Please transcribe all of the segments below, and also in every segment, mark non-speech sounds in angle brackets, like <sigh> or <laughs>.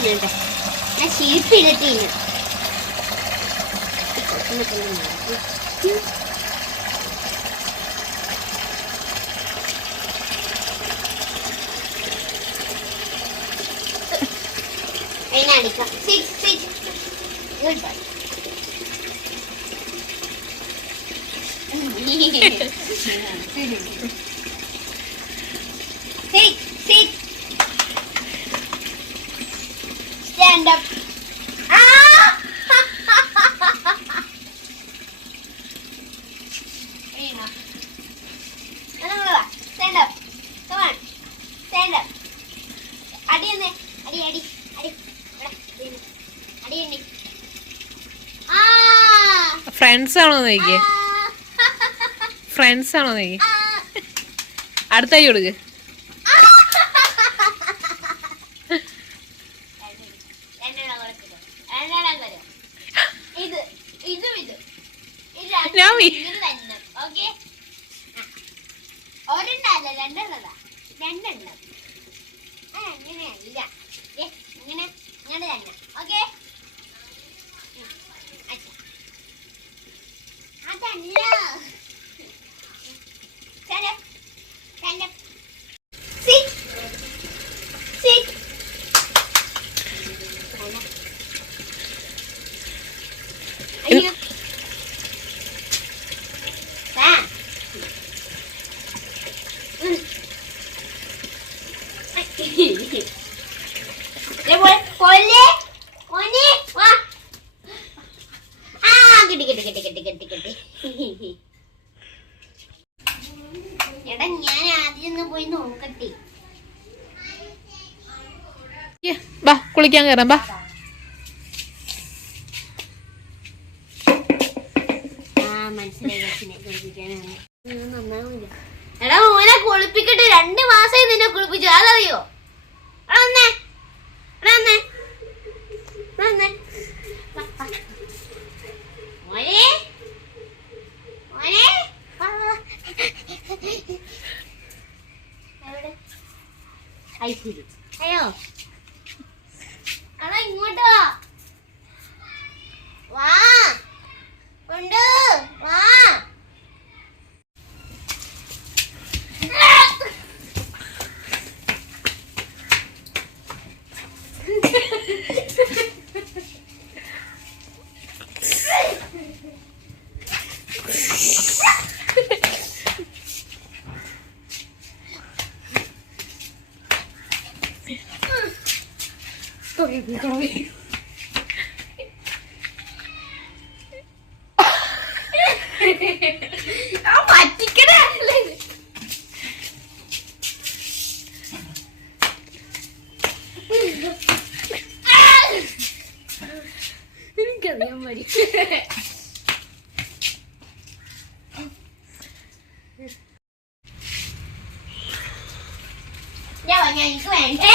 തിന്നട്ടെ ഞാൻ ചീപ്പിലിട്ട് തിന്നു കൊച്ചിനെ കൊണ്ട് മാറ്റി. അതിനെ അടിക്കാം six six goodbye Sit, Stand up. <laughs> Ah! Stand up. Come on. Stand up. അടി എന്നേ അടി അടി അടി ഇവിടെ, ഇരുന്ന്. അടി എണ്ണി ആ ഫ്രണ്ട്സ് ആണോ നോക്കിയേ ഫ്രണ്ട്സ് ആണോ നോക്കിയേ അടുത്തായി കൊടുക്ക് രണ്ടെണ്ണം കൊടുക്കുക രണ്ടെണ്ണം തരും ഇത് ഇതും ഇത് ഇത് രണ്ടും ഞാൻ വി- ഇത് തന്നെ ഓക്കെ ഒരെണ്ണല്ല രണ്ടെണ്ണതാ. രണ്ടെണ്ണം. ആ അങ്ങനെയല്ല. ഇങ്ങനെ ഇങ്ങനെ തന്നെ. ഓക്കെ? അതല്ല Stand up. Stand up. Sit. Sit. Stand up. അയ്യോ. ദാ. ഉം. ദേ മോനെ, കൊല്ലേ. മോനെ, വാ. ആ, കിട്ടി, കെട്ടി കെട്ടി കിട്ടി. എടാ ഞാൻ ആദ്യം ഒന്ന് പോയി നോക്കട്ടെ. ബാ കുളിക്കാൻ കയറാം ബാ. എടാ മോനെ കുളിപ്പിക്കട്ടെ. രണ്ട് മാസമായി നിന്നെ കുളിപ്പിച്ചു. അതറിയോ? എടാ ഐ ശരി അയ്യോ എടാ ആ പറ്റിക്കണേ എനിക്കറിയാൻ മതി ഞാൻ പറഞ്ഞ എനിക്ക് വേണ്ടേ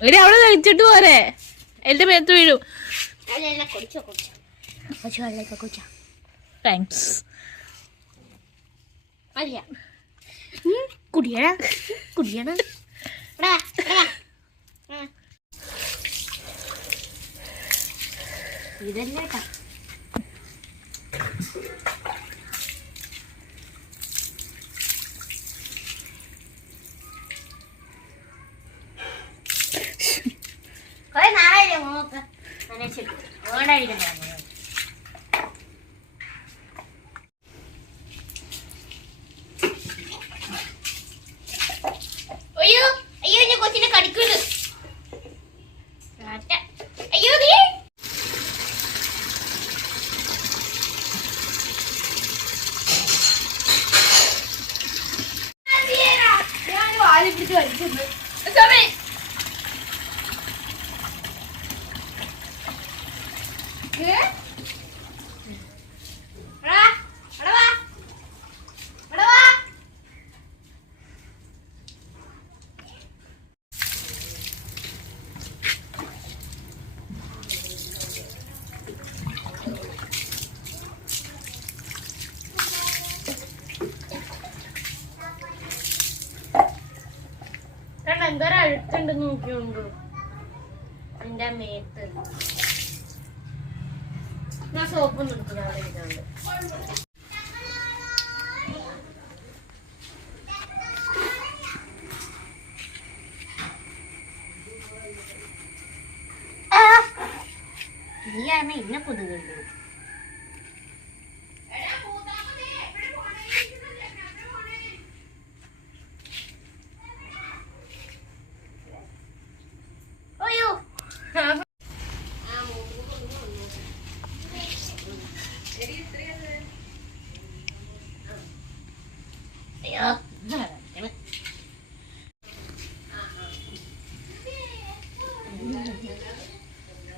വെള്ളം അവിടെ കഴിച്ചിട്ട് പോരെ. എന്റെ മേത്ത് വീഴും. താങ്ക്സ് കുടിയണ കുടിയണ ഇവിടെ അയ്യോ അയ്യോ ഞാൻ കൊച്ചിനെ കടിക്കുന്നു. അയ്യോ നീ. ഞാൻ വാലി പിടിച്ച് വലിക്കുന്നു അഴുക്കുണ്ട് നോക്കിയോണ്ട് എന്റെ മേത്ത്. ഞാൻ സോപ്പ് നിർത്തുന്നുണ്ട് നീയാണ് ഇന്നെ കൊതുകുണ്ട് അയ്യോ അയ്യോ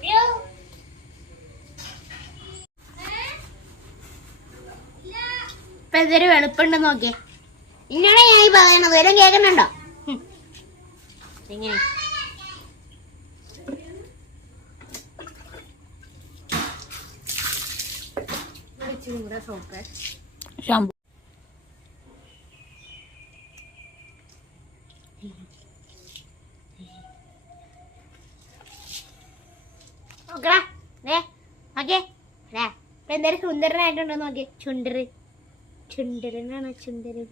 അയ്യോ ഇപ്പൊ എന്തൊരു വെളുപ്പുണ്ട് നോക്കിയേ. ഇന്നാണ് ഞാൻ ഈ പറയണത് വരും കേൾക്കുന്നുണ്ടോ? ഇങ്ങനെ. ദേ ഇപ്പൊ എന്തൊരു സുന്ദരനായിട്ടുണ്ടോ നോക്കിയേ. ചുണ്ടര്. ചുണ്ടരനാണ് ചുണ്ടരൻ?